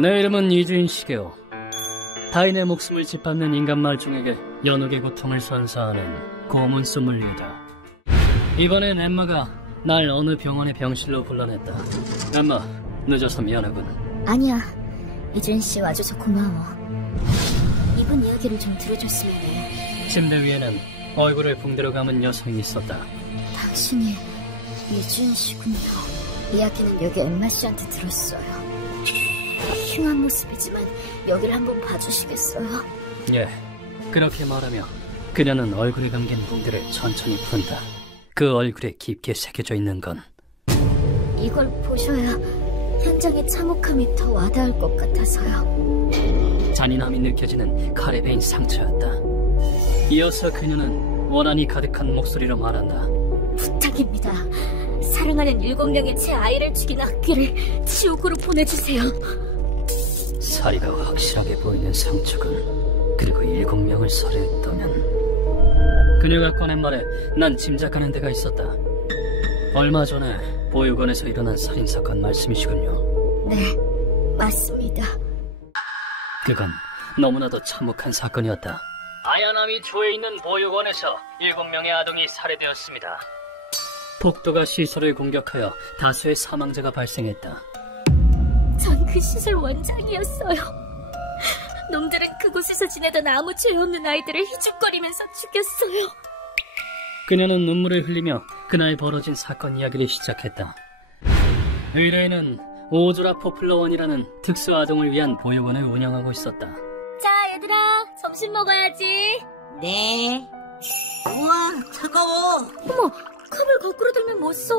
내 이름은 이주인 시게오. 타인의 목숨을 짓밟는 인간 말종에게 연옥의 고통을 선사하는 고문 소믈리에다. 이번엔 엠마가 날 어느 병원의 병실로 불러냈다. 엠마, 늦어서 미안하군. 아니야. 이주인 씨 와줘서 고마워. 이번 이야기를 좀 들어줬으면 해. 침대 위에는 얼굴을 붕대로 감은 여성이 있었다. 당신이 이주인 씨군요. 이야기는 여기 엠마 씨한테 들었어요. 흉한 모습이지만 여길 한번 봐주시겠어요? 예, 그렇게 말하며 그녀는 얼굴에 감긴 붕대를 천천히 푼다. 그 얼굴에 깊게 새겨져 있는 건 이걸 보셔야 현장의 참혹함이 더 와닿을 것 같아서요. 잔인함이 느껴지는 칼에 베인 상처였다. 이어서 그녀는 원한이 가득한 목소리로 말한다. 부탁입니다. 사랑하는 7명의 제 아이를 죽인 악귀를 지옥으로 보내주세요. 사리가 확실하게 보이는 상처군. 그리고 7명을 살해했다면... 그녀가 꺼낸 말에 난 짐작하는 데가 있었다. 얼마 전에 보육원에서 일어난 살인사건 말씀이시군요. 네, 맞습니다. 그건 너무나도 참혹한 사건이었다. 아야나미 조에 있는 보육원에서 7명의 아동이 살해되었습니다. 폭도가 시설을 공격하여 다수의 사망자가 발생했다. 전 그 시설 원장이었어요. 놈들은 그곳에서 지내던 아무 죄 없는 아이들을 희죽거리면서 죽였어요. 그녀는 눈물을 흘리며 그날 벌어진 사건 이야기를 시작했다. 의뢰인은 오조라 포플러원이라는 특수아동을 위한 보육원을 운영하고 있었다. 자, 얘들아, 점심 먹어야지. 네. 우와, 차가워. 어머, 컵을 거꾸로 들면 못 써.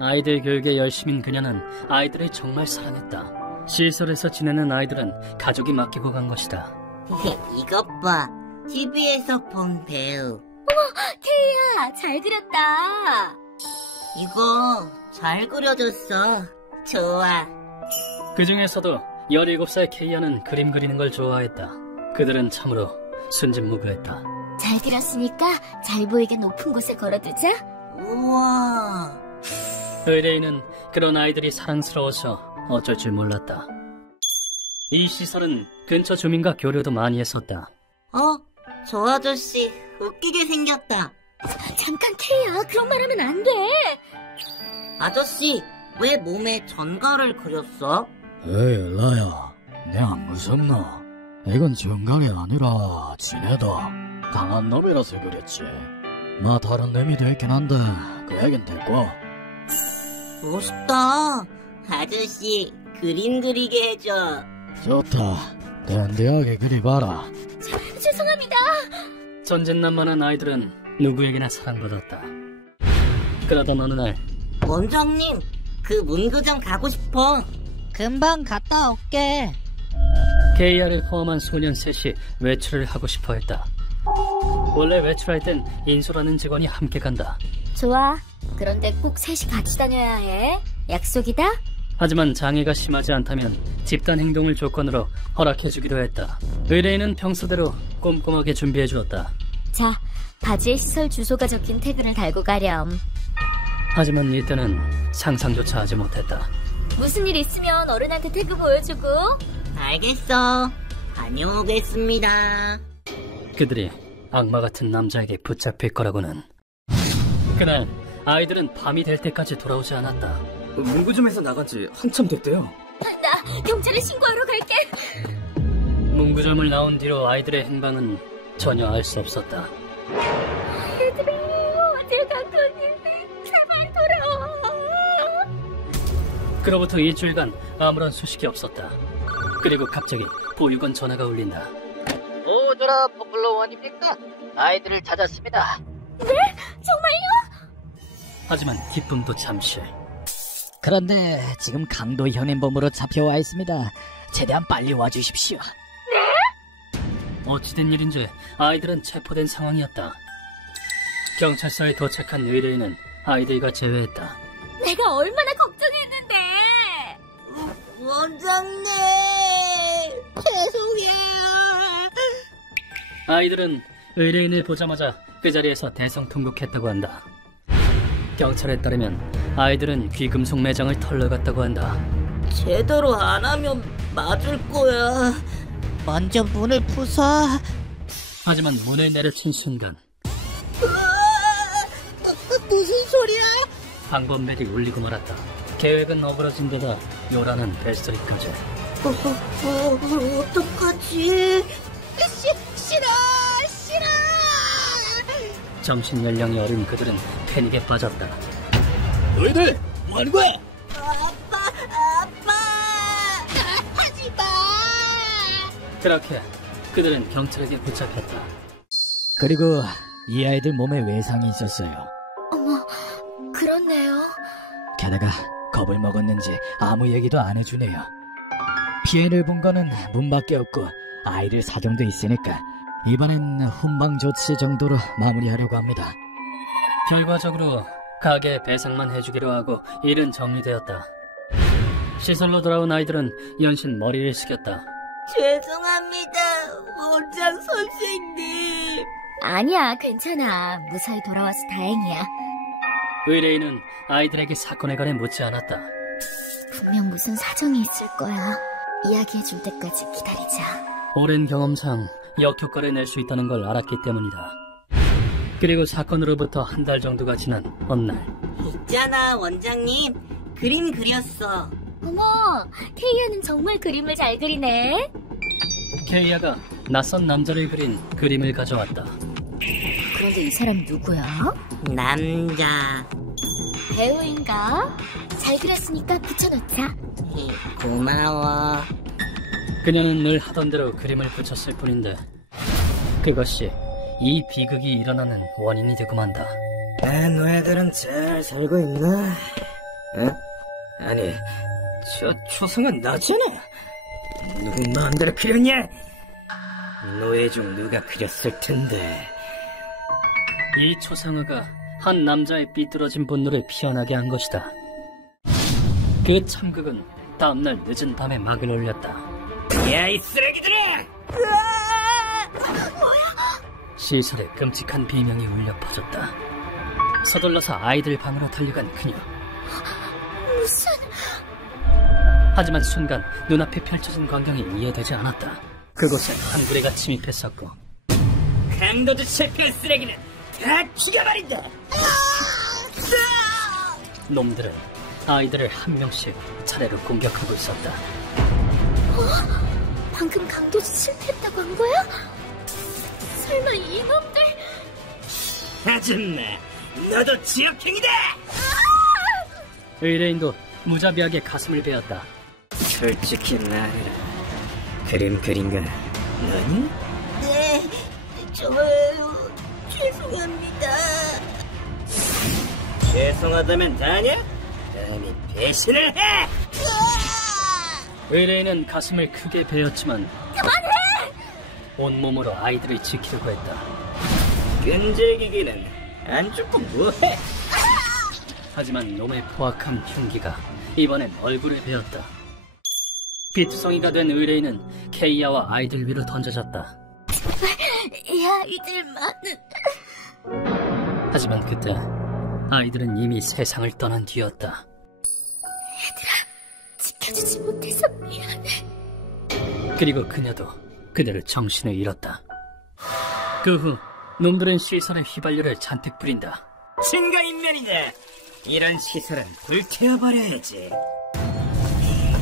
아이들 교육에 열심인 그녀는 아이들을 정말 사랑했다. 시설에서 지내는 아이들은 가족이 맡기고 간 것이다. 이것 봐. TV에서 본 배우. 어머, 태희야, 잘 그렸다. 이거 잘 그려줬어. 좋아. 그 중에서도 17살 케이아는 그림 그리는 걸 좋아했다. 그들은 참으로 순진무구했다. 잘 그렸으니까 잘 보이게 높은 곳에 걸어두자. 우와. 의뢰인은 그런 아이들이 사랑스러워서 어쩔 줄 몰랐다. 이 시설은 근처 주민과 교류도 많이 했었다. 저 아저씨 웃기게 생겼다. 잠깐, 케이야, 그런 말 하면 안 돼. 아저씨, 왜 몸에 전갈을 그렸어? 에이, 라야, 내 안 무섭나? 이건 전갈이 아니라 지네다. 강한 놈이라서 그랬지. 나 다른 놈이도 있긴 한데 그 얘긴 됐고. 멋있다. 아저씨, 그림 그리게 해줘. 좋다. 댄디하게 그리봐라. 죄송합니다. 전진난만한 아이들은 누구에게나 사랑받았다. 그러던 어느 날 원장님, 그 문구점 가고 싶어. 금방 갔다 올게. 케이아를 포함한 소년 셋이 외출을 하고 싶어 했다. 원래 외출할 땐 인수라는 직원이 함께 간다. 좋아. 그런데 꼭 셋이 같이 다녀야 해. 약속이다? 하지만 장애가 심하지 않다면 집단 행동을 조건으로 허락해주기로 했다. 의뢰인은 평소대로 꼼꼼하게 준비해주었다. 자, 바지에 시설 주소가 적힌 태그를 달고 가렴. 하지만 이때는 상상조차 하지 못했다. 무슨 일 있으면 어른한테 태그 보여주고. 알겠어. 다녀오겠습니다. 그들이 악마 같은 남자에게 붙잡힐 거라고는. 그날 아이들은 밤이 될 때까지 돌아오지 않았다. 문구점에서 나간 지 한참 됐대요. 나 경찰에 신고하러 갈게. 문구점을 나온 뒤로 아이들의 행방은 전혀 알 수 없었다. 얘들아, 어딜 간 거니? 제발 돌아와. 그로부터 일주일간 아무런 소식이 없었다. 그리고 갑자기 보육원 전화가 울린다. 오조라 포플러원입니까? 아이들을 찾았습니다. 네? 정말요? 하지만 기쁨도 잠시. 그런데 지금 강도 현행범으로 잡혀와 있습니다. 최대한 빨리 와주십시오. 어찌된 일인지 아이들은 체포된 상황이었다. 경찰서에 도착한 의뢰인은 아이들과 제외했다. 내가 얼마나 걱정했는데. 원장님, 죄송해요. 아이들은 의뢰인을 보자마자 그 자리에서 대성통곡했다고 한다. 경찰에 따르면 아이들은 귀금속 매장을 털러 갔다고 한다. 제대로 안 하면 맞을 거야. 먼저 문을 부숴. 하지만 문을 내려친 순간 무슨 소리야? 방범벨이 울리고 말았다. 계획은 어그러진 데다 요란한 벨소리까지. 어떡하지? 싫어. 정신 연령이 어린 그들은 패닉에 빠졌다. 너희들 뭐하는 거야? 아빠. 하지 마. 그렇게 그들은 경찰에게 붙잡혔다. 그리고 이 아이들 몸에 외상이 있었어요. 어머, 그렇네요. 게다가 겁을 먹었는지 아무 얘기도 안 해주네요. 피해를 본 거는 문밖에 없고 아이들 사정도 있으니까 이번엔 훈방 조치 정도로 마무리하려고 합니다. 결과적으로 가게 배상만 해주기로 하고 일은 정리되었다. 시설로 돌아온 아이들은 연신 머리를 숙였다. 죄송합니다, 원장 선생님. 아니야, 괜찮아. 무사히 돌아와서 다행이야. 의뢰인은 아이들에게 사건에 관해 묻지 않았다. 분명 무슨 사정이 있을 거야. 이야기해줄 때까지 기다리자. 오랜 경험상 역효과를 낼 수 있다는 걸 알았기 때문이다. 그리고 사건으로부터 한 달 정도가 지난 어느 날, 있잖아, 원장님. 그림 그렸어. 어머, 케이아는 정말 그림을 잘 그리네. 케이아가 낯선 남자를 그린 그림을 가져왔다. 그런데 이 사람 누구야? 남자. 배우인가? 잘 그렸으니까 붙여놓자. 고마워. 그녀는 늘 하던 대로 그림을 붙였을 뿐인데 그것이 이 비극이 일어나는 원인이 되고 만다. 너희들은 잘 살고 있나? 응? 아니, 저 초성은 나잖아. 누구 마음대로 그렸냐? 너희 중 누가 그렸을 텐데. 이 초상화가 한 남자의 삐뚤어진 분노를 피어나게 한 것이다. 그 참극은 다음날 늦은 밤에 막을 올렸다. 야, 이 쓰레기들아! 시설에 끔찍한 비명이 울려 퍼졌다. 서둘러서 아이들 방으로 달려간 그녀. 무슨... 하지만 순간 눈앞에 펼쳐진 광경이 이해되지 않았다. 그곳에 한 구레가 침입했었고 강도도 실패한 쓰레기는 다 죽여버린다! 놈들은 아이들을 한 명씩 차례로 공격하고 있었다. 방금 강도지 실패했다고 한 거야? 설마 이놈들... 아줌마, 너도 지역행이다! 의뢰인도 무자비하게 가슴을 베었다. 솔직히 말해라. 그림 그린 건 너니? 네, 저예요. 죄송합니다. 죄송하다면 다냐? 감히 배신을 해! 의뢰인은 가슴을 크게 베었지만 그만해! 온몸으로 아이들을 지키려고 했다. 끈질기기는 안 죽고 뭐해? 하지만 놈의 포악한 흉기가 이번엔 얼굴에 베었다. 피투성이가 된 의뢰인은 케이아와 아이들 위로 던져졌다. 이 아이들만은... 하지만 그때 아이들은 이미 세상을 떠난 뒤였다. 지켜주지 못해서 미안해. 그리고 그녀도 그대로 정신을 잃었다. 그 후 놈들은 시설에 휘발유를 잔뜩 뿌린다. 증거인멸이다. 이런 시설은 불태워버려야지.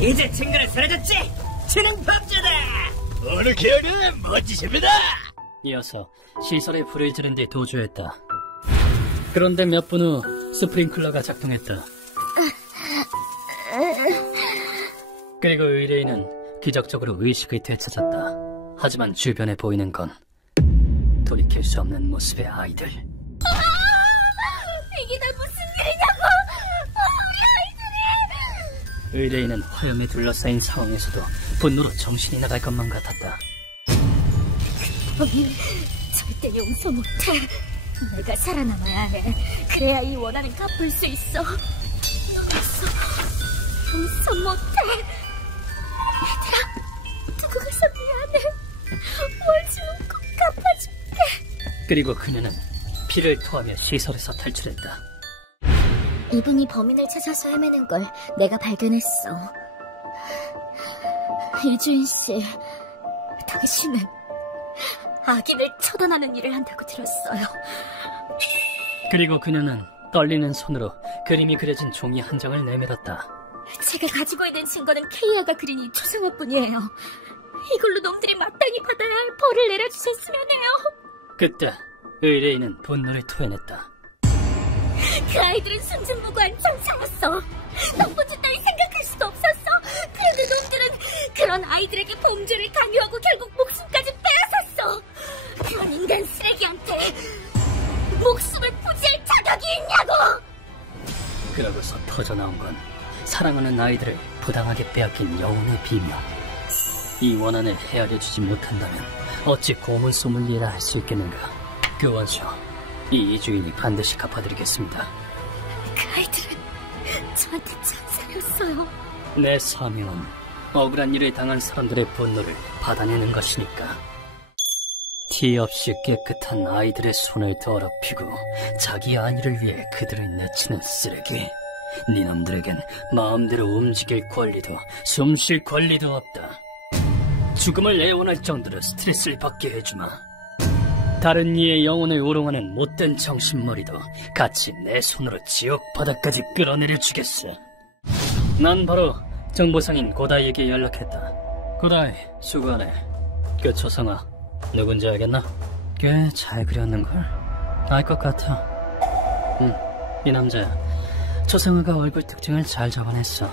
이제 증거는 사라졌지? 저는 범죄다! 오늘 기억은 멋지십니다! 이어서 시설에 불을 지른 뒤 도주했다. 그런데 몇 분 후 스프링클러가 작동했다. 그리고 의뢰인은 기적적으로 의식을 되찾았다. 하지만 주변에 보이는 건 돌이킬 수 없는 모습의 아이들. 이게 다 무슨 일이냐고! 우리 아이들이! 의뢰인은 화염에 둘러싸인 상황에서도 분노로 정신이 나갈 것만 같았다. 너는 절대 용서 못해. 내가 살아남아야 해. 그래야 이 원한을 갚을 수 있어. 용서 못해. 얘들아, 두고 가서 미안해. 뭘 주면 꼭 갚아줄게. 그리고 그녀는 피를 토하며 시설에서 탈출했다. 이분이 범인을 찾아서 헤매는 걸 내가 발견했어. 이주인 씨, 당신은 아기를 처단하는 일을 한다고 들었어요. 그리고 그녀는 떨리는 손으로 그림이 그려진 종이 한 장을 내밀었다. 제가 가지고 있는 증거는 케이아가 그린 이 초상화뿐이에요. 이걸로 놈들이 마땅히 받아야 할 벌을 내려주셨으면 해요. 그때 의뢰인은 분노를 토해냈다. 그 아이들은 순진무구한 천사였어. 나쁜 짓 따위 생각할 수도 없었어. 그런데 놈들은 그런 아이들에게 범죄를 강요하고 결국 목숨까지 빼앗았어. 그런 인간 쓰레기한테 목숨을 부지할 자격이 있냐고! 그러고서 터져나온 건 사랑하는 아이들을 부당하게 빼앗긴 영혼의 비명. 이 원한을 헤아려주지 못한다면 어찌 고문 소믈리에라 할 수 있겠는가. 그 원수, 이 이주인이 반드시 갚아드리겠습니다. 그 아이들은 저한테 천사였어요. 내 사명은 억울한 일을 당한 사람들의 분노를 받아내는 것이니까. 티 없이 깨끗한 아이들의 손을 더럽히고 자기 안위를 위해 그들을 내치는 쓰레기. 니놈들에겐 마음대로 움직일 권리도 숨 쉴 권리도 없다. 죽음을 애원할 정도로 스트레스를 받게 해주마. 다른 이의 영혼을 우롱하는 못된 정신머리도 같이 내 손으로 지옥 바닥까지 끌어내려 주겠어. 난 바로 정보상인 고다이에게 연락했다. 고다이, 수고하네. 그 초상화 누군지 알겠나? 꽤 잘 그렸는걸? 알 것 같아. 이 남자야. 초상화가 얼굴 특징을 잘 잡아냈어.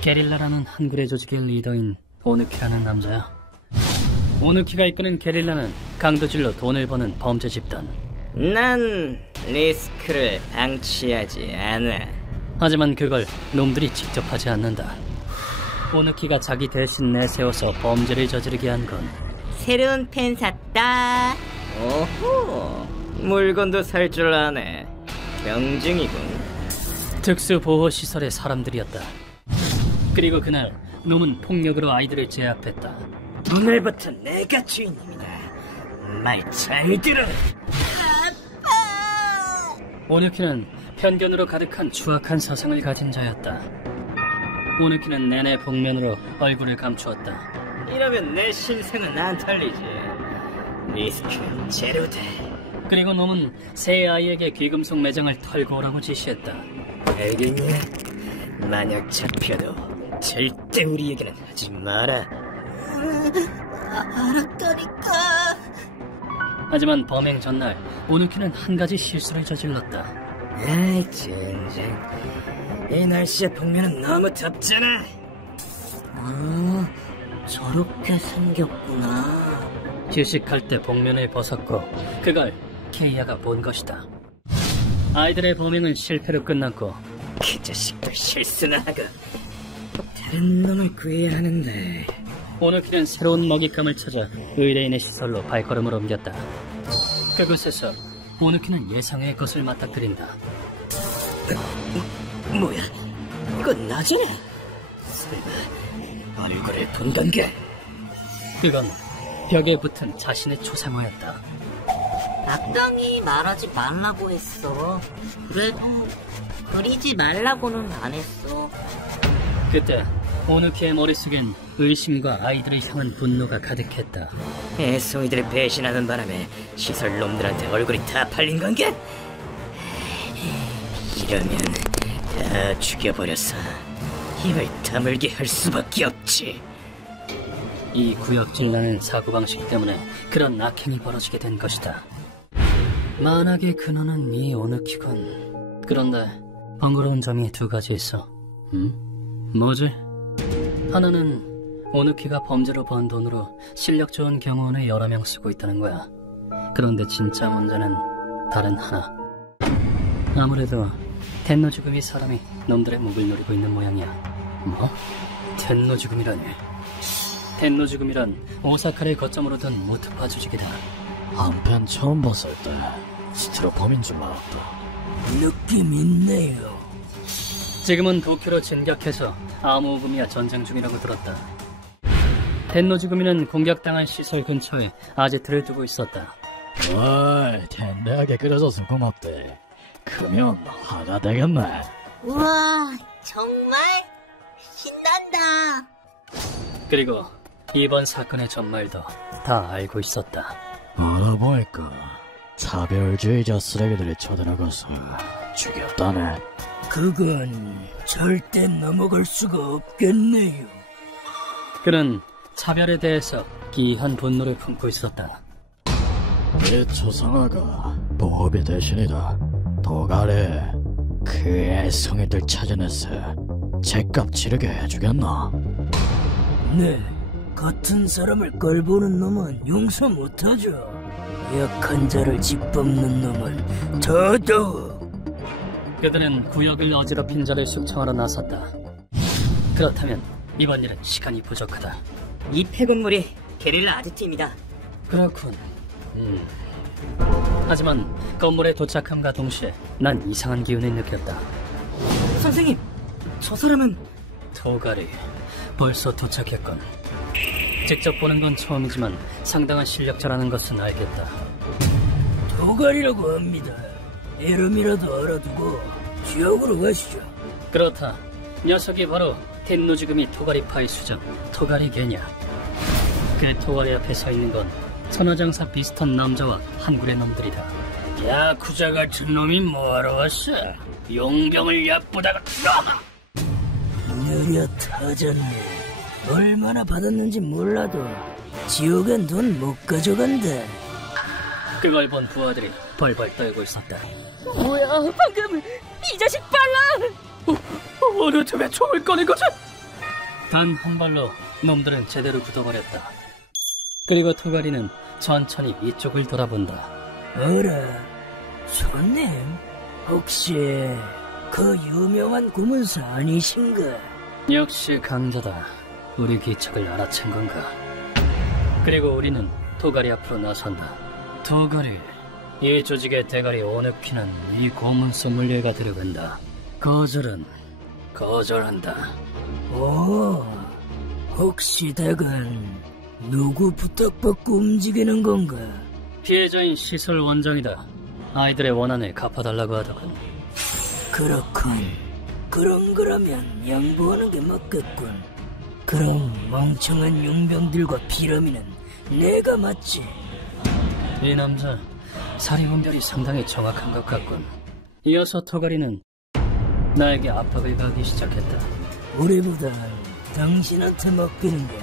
게릴라라는 한글의 조직의 리더인 오누키라는 남자야. 오누키가 이끄는 게릴라는 강도질로 돈을 버는 범죄 집단. 난 리스크를 방치하지 않아. 하지만 그걸 놈들이 직접 하지 않는다. 오누키가 자기 대신 내세워서 범죄를 저지르게 한 건 새로운 펜 샀다. 오호, 물건도 살 줄 아네. 병증이군. 특수보호시설의 사람들이었다. 그리고 그날 놈은 폭력으로 아이들을 제압했다. 오늘부터 내가 주인님이다. 말 잘 들어. 오누키는 편견으로 가득한 추악한 사상을 가진 자였다. 오누키는 내내 복면으로 얼굴을 감추었다. 이러면 내 신세는 안 털리지. 리스크 제로다. 그리고 놈은 새 아이에게 귀금속 매장을 털고 오라고 지시했다. 알겠냐? 만약 잡혀도 절대 우리에게는 하지 마라. 알았다니까. 하지만 범행 전날 오누키는 한 가지 실수를 저질렀다. 아이 젠장, 이 날씨에 복면은 너무 덥잖아. 저렇게 생겼구나. 휴식할 때 복면을 벗었고 그걸 케이아가 본 것이다. 아이들의 범행은 실패로 끝났고 그 자식도 실수나 하고 다른 놈을 구해야 하는데. 오누키는 새로운 먹잇감을 찾아 의뢰인의 시설로 발걸음을 옮겼다. 그곳에서 오누키는 예상의 것을 맞닥뜨린다. 뭐야, 이건 나잖아. 설마 얼굴을 본 건가? 그건 벽에 붙은 자신의 초상화였다. 마땅히 말하지 말라고 했어. 그래도 그리지 말라고는 안 했어. 그때 오누키의 머릿속엔 의심과 아이들을 향한 분노가 가득했다. 애송이들을 배신하는 바람에 시설 놈들한테 얼굴이 다 팔린 건가? 이러면 다 죽여버려서 입을 다물게 할 수밖에 없지. 이 구역질나는 사고방식 때문에 그런 악행이 벌어지게 된 것이다. 만악의 근원은 이 오누키군. 그런데 번거로운 점이 두 가지 있어. 뭐지? 하나는 오누키가 범죄로 번 돈으로 실력 좋은 경호원을 여러 명 쓰고 있다는 거야. 그런데 진짜 문제는 다른 하나. 아무래도 텐노 죽음이 사람이 놈들의 목을 노리고 있는 모양이야. 뭐? 텐노 죽음이라니. 텐노 죽음이란 오사카를 거점으로 둔 무트파 조직이다. 한편 처음 봤을 때 스트로 범인 줄 알았다. 느낌 있네요. 지금은 도쿄로 진격해서 아무오구미와 전쟁 중이라고 들었다. 텐노 죽음이는 공격당한 시설 근처에 아제트를 두고 있었다. 어이, 텐대하게 끓여줘서 고맙대. 크면 화가 되겠네. 우와, 정말 신난다. 그리고 이번 사건의 전말도 다 알고 있었다. 알아보니까 차별주의자 쓰레기들이 쳐들어가서 죽였다네. 그건 절대 넘어갈 수가 없겠네요. 그는 차별에 대해서 기이한 분노를 품고 있었다. 이 초상화가 보호비 대신이다. 도가리, 그 애송이들 찾아내서 죗값 치르게 해주겠나? 네, 같은 사람을 꼴보는 놈은 용서 못하죠. 약한 자를 짓밟는 놈은 더더욱. 그들은 구역을 어지럽힌 자를 숙청하러 나섰다. 그렇다면 이번 일은 시간이 부족하다. 이 폐건물이 게릴라 아지트입니다. 그렇군. 하지만 건물에 도착함과 동시에 난 이상한 기운을 느꼈다. 선생님, 저 사람은... 도가리, 벌써 도착했건. 직접 보는 건 처음이지만 상당한 실력자라는 것은 알겠다. 도가리라고 합니다. 이름이라도 알아두고 지역으로 가시죠. 그렇다. 녀석이 바로 텐노지금이 토가리파의 수장, 토가리개냐. 그 토가리 앞에 서 있는 건 천하장사 비슷한 남자와 한 굴의 놈들이다. 야쿠자 같은 놈이 뭐하러 왔어? 용병을 얕보다가 느려 터졌네. 얼마나 받았는지 몰라도 지옥엔 돈 못 가져간다. 그걸 본 부하들이 벌벌 떨고 있었다. 뭐야, 방금 이 자식 빨라! 어느 틈에 총을 꺼낸 거지? 단 한 발로 놈들은 제대로 굳어버렸다. 그리고 토가리는 천천히 이쪽을 돌아본다. 어라, 손님, 혹시 그 유명한 고문사 아니신가? 역시 강자다. 우리 기척을 알아챈 건가? 그리고 우리는 토가리 앞으로 나선다. 토가리, 이 조직의 대가리 오느키는 이 고문 소믈리에가 들어간다. 거절은 거절한다. 오, 혹시 댁은 누구 부탁받고 움직이는 건가? 피해자인 시설 원장이다. 아이들의 원한을 갚아달라고 하더군. 그렇군. 그런 거라면 양보하는 게 맞겠군. 그럼 멍청한 용병들과 피라미는 내가 맞지. 이 남자 사리 분별이 상당히 정확한 것 같군. 이어서 토가리는 나에게 압박을 가하기 시작했다. 우리보단 당신한테 맡기는 게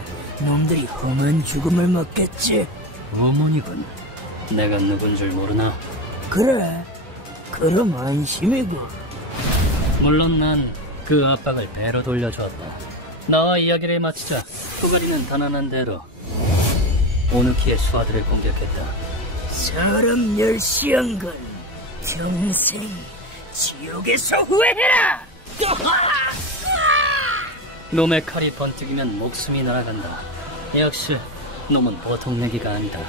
놈들이 험한 죽음을 맞겠지. 어머니군. 내가 누군 줄 모르나? 그래, 그럼 안심이고. 물론 난 그 압박을 배로 돌려주었다. 나와 이야기를 마치자 토가리는 단언한 대로 오누키의 수하들을 공격했다. 사람 멸시한 건 평생 지옥에서 후회해라! 놈의 칼이 번뜩이면 목숨이 날아간다. 역시 놈은 보통 내기가 아니다.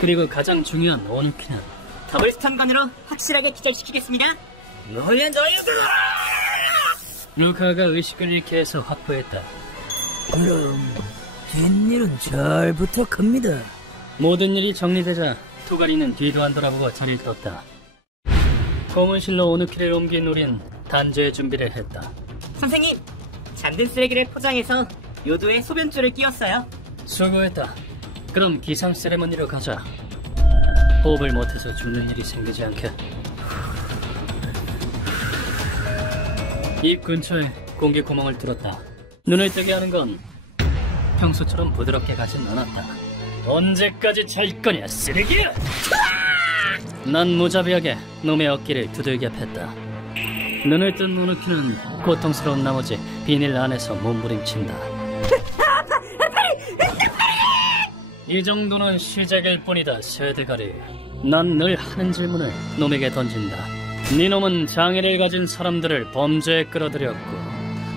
그리고 가장 중요한 오누키는 더블스턴건으로 확실하게 기절시키겠습니다. 너야 너희들! 루카가 의식을 잃게 해서 확보했다. 그럼 뒷일은 잘 부탁합니다. 모든 일이 정리되자 토가리는 뒤도 안 돌아보고 자리를 떴다. 고문실로 오누키를 옮긴 우린 단죄의 준비를 했다. 선생님, 잠든 쓰레기를 포장해서 요도에 소변줄을 끼웠어요. 수고했다. 그럼 기상 세레머니로 가자. 호흡을 못해서 죽는 일이 생기지 않게. 입 근처에 공기 구멍을 뚫었다. 눈을 뜨게 하는 건 평소처럼 부드럽게 가진 않았다. 언제까지 잘 거냐, 쓰레기야! 난 무자비하게 놈의 어깨를 두들겨 팼다. 눈을 뜬 오누키는 고통스러운 나머지 비닐 안에서 몸부림친다. 이 정도는 시작일 뿐이다, 새대가리. 난 늘 하는 질문을 놈에게 던진다. 네 놈은 장애를 가진 사람들을 범죄에 끌어들였고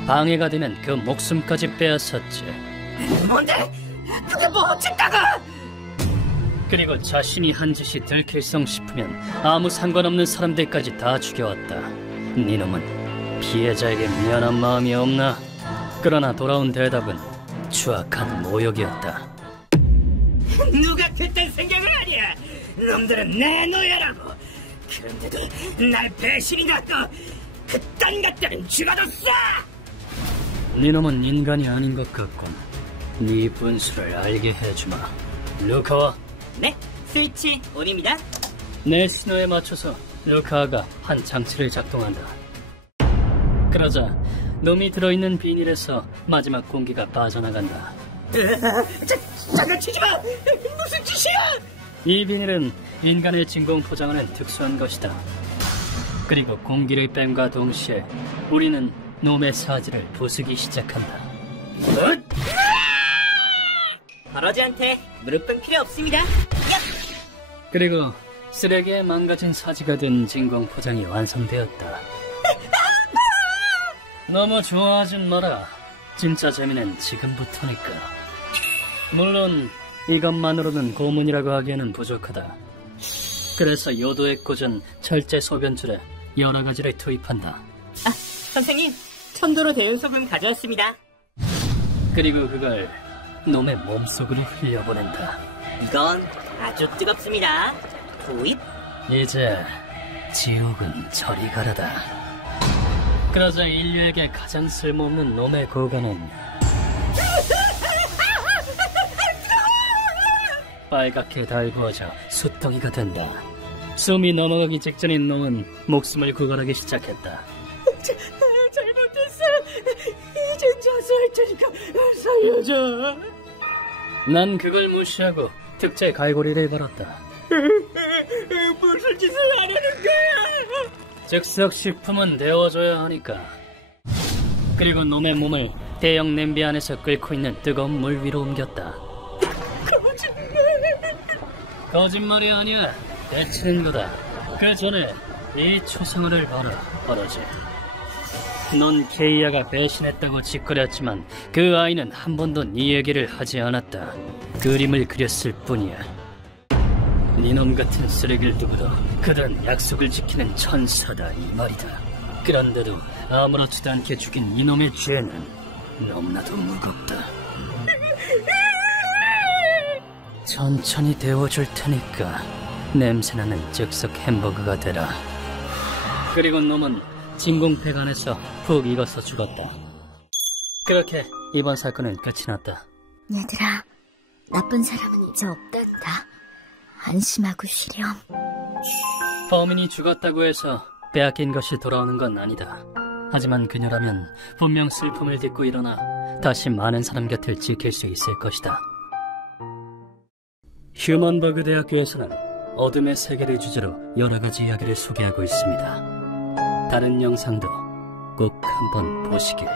방해가 되면 그 목숨까지 빼앗았지. 뭔데? 그게 뭐 어쨌다고? 그리고 자신이 한 짓이 들킬성 싶으면 아무 상관없는 사람들까지 다 죽여왔다. 네 놈은 피해자에게 미안한 마음이 없나? 그러나 돌아온 대답은 추악한 모욕이었다. 누가 그딴 생각을 하냐? 놈들은 내 노예라고. 그런데도 날 배신이나 또 그딴 것들은 죽어도 쏴! 네 놈은 인간이 아닌 것 같군. 네 분수를 알게 해주마. 루카와 네, 스위치 온입니다. 내 신호에 맞춰서 루카가 한 장치를 작동한다. 그러자 놈이 들어있는 비닐에서 마지막 공기가 빠져나간다. 잠깐 치지 마! 무슨 짓이야! 이 비닐은 인간의 진공 포장하는 특수한 것이다. 그리고 공기를 뺀과 동시에 우리는 놈의 사지를 부수기 시작한다. 버러지한테 무릎은 필요 없습니다. 그리고 쓰레기에 망가진 사지가 된 진공 포장이 완성되었다. 너무 좋아하진 마라. 진짜 재미는 지금부터니까. 물론 이것만으로는 고문이라고 하기에는 부족하다. 그래서 요도에 꽂은 철제 소변줄에 여러 가지를 투입한다. 아, 선생님, 천도로 데운 소금 가져왔습니다. 그리고 그걸 놈의 몸속으로 흘려보낸다. 이건 아주 뜨겁습니다. 투입. 이제 지옥은 저리 가라다. 그러자 인류에게 가장 쓸모없는 놈의 고관은 빨갛게 달구어져 숯덩이가 된다. 숨이 넘어가기 직전인 놈은 목숨을 구걸하기 시작했다. 잘못했어. 이젠 자수할 테니까 살려줘. 난 그걸 무시하고 특제 갈고리를 걸었다. 무슨 짓을 하려는 거야? 즉석 식품은 데워줘야 하니까. 그리고 놈의 몸을 대형 냄비 안에서 끓고 있는 뜨거운 물 위로 옮겼다. 거짓말이 아니야. 대치는 거다. 그 전에 이 초상화를 봐라, 버러지. 넌 케이아가 배신했다고 짓거렸지만 그 아이는 한 번도 네 얘기를 하지 않았다. 그림을 그렸을 뿐이야. 니놈 같은 쓰레기를 두고도 그들은 약속을 지키는 천사다 이 말이다. 그런데도 아무렇지도 않게 죽인 이놈의 죄는 너무나도 무겁다. 천천히 데워줄 테니까 냄새나는 즉석 햄버거가 되라. 그리고 놈은 진공팩 안에서 푹 익어서 죽었다. 그렇게 이번 사건은 끝이 났다. 얘들아, 나쁜 사람은 이제 없단다. 안심하고 쉬렴. 범인이 죽었다고 해서 빼앗긴 것이 돌아오는 건 아니다. 하지만 그녀라면 분명 슬픔을 딛고 일어나 다시 많은 사람 곁을 지킬 수 있을 것이다. 휴먼버그 대학교에서는 어둠의 세계를 주제로 여러 가지 이야기를 소개하고 있습니다. 다른 영상도 꼭 한번 보시길.